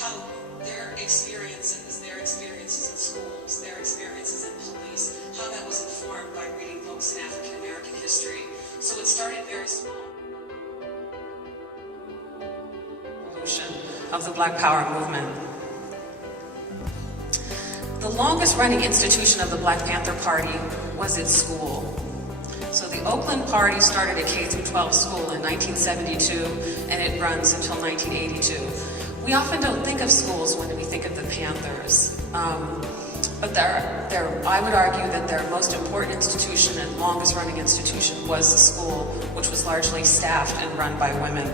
how their experiences in schools, their experiences in police, how that was informed by reading books in African American history. So it started very small. Of the Black Power movement. The longest running institution of the Black Panther Party was its school. So the Oakland Party started a K-12 school in 1972, and it runs until 1982. We often don't think of schools when we think of the Panthers, but I would argue that their most important institution and longest running institution was the school, which was largely staffed and run by women.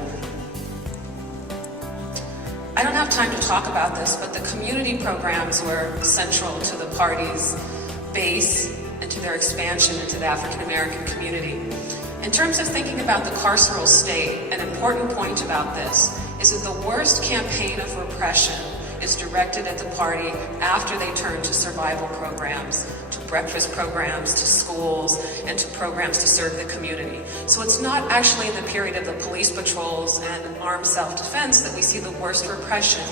I don't have time to talk about this, but the community programs were central to the party's base and to their expansion into the African American community. In terms of thinking about the carceral state, an important point about this is that the worst campaign of repression is directed at the party after they turn to survival programs, to breakfast programs, to schools, and to programs to serve the community. So it's not actually in the period of the police patrols and armed self-defense that we see the worst repression.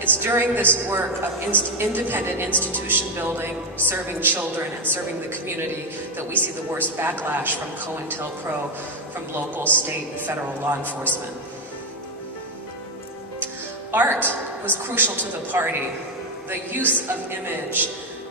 It's during this work of independent institution building, serving children and serving the community, that we see the worst backlash from Cointelpro, from local, state, and federal law enforcement. Art was crucial to the party. The use of image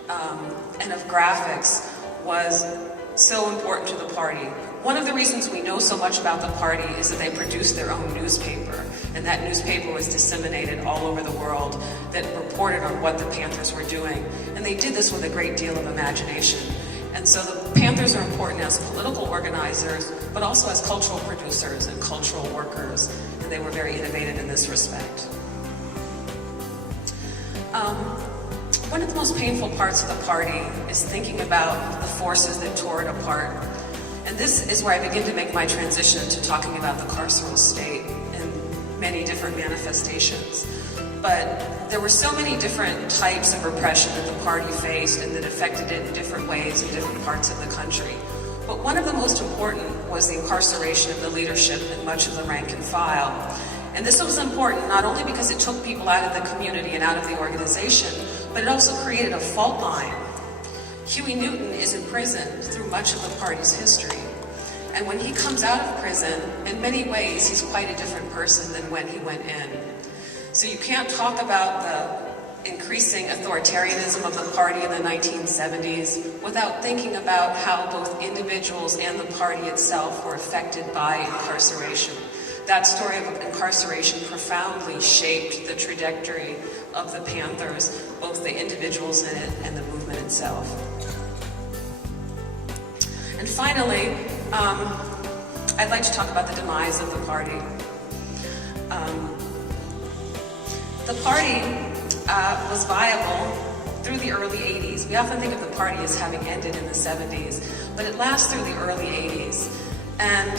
and of graphics was so important to the party. One of the reasons we know so much about the party is that they produced their own newspaper, and that newspaper was disseminated all over the world that reported on what the Panthers were doing. And they did this with a great deal of imagination. And so the Panthers are important as political organizers, but also as cultural producers and cultural workers, and they were very innovative in this respect. One of the most painful parts of the party is thinking about the forces that tore it apart. And this is where I begin to make my transition to talking about the carceral state in many different manifestations. But there were so many different types of repression that the party faced and that affected it in different ways in different parts of the country. But one of the most important was the incarceration of the leadership and much of the rank and file. And this was important not only because it took people out of the community and out of the organization, but it also created a fault line. Huey Newton is in prison through much of the party's history. And when he comes out of prison, in many ways, he's quite a different person than when he went in. So you can't talk about the increasing authoritarianism of the party in the 1970s without thinking about how both individuals and the party itself were affected by incarceration. That story of incarceration profoundly shaped the trajectory of the Panthers, both the individuals in it and the movement itself. And finally, I'd like to talk about the demise of the party. The party was viable through the early 80s. We often think of the party as having ended in the 70s, but it lasts through the early 80s. And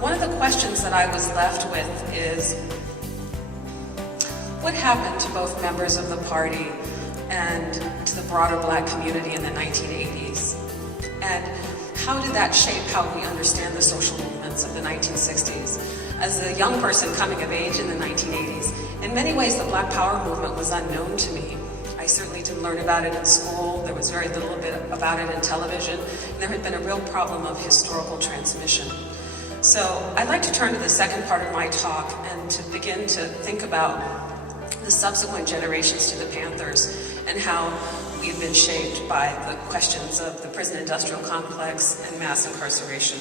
one of the questions that I was left with is, what happened to both members of the party and to the broader Black community in the 1980s? And how did that shape how we understand the social movements of the 1960s? As a young person coming of age in the 1980s, in many ways the Black Power movement was unknown to me. I certainly didn't learn about it in school. There was very little bit about it in television. And there had been a real problem of historical transmission. So I'd like to turn to the second part of my talk and to begin to think about the subsequent generations to the Panthers and how we have been shaped by the questions of the prison industrial complex and mass incarceration.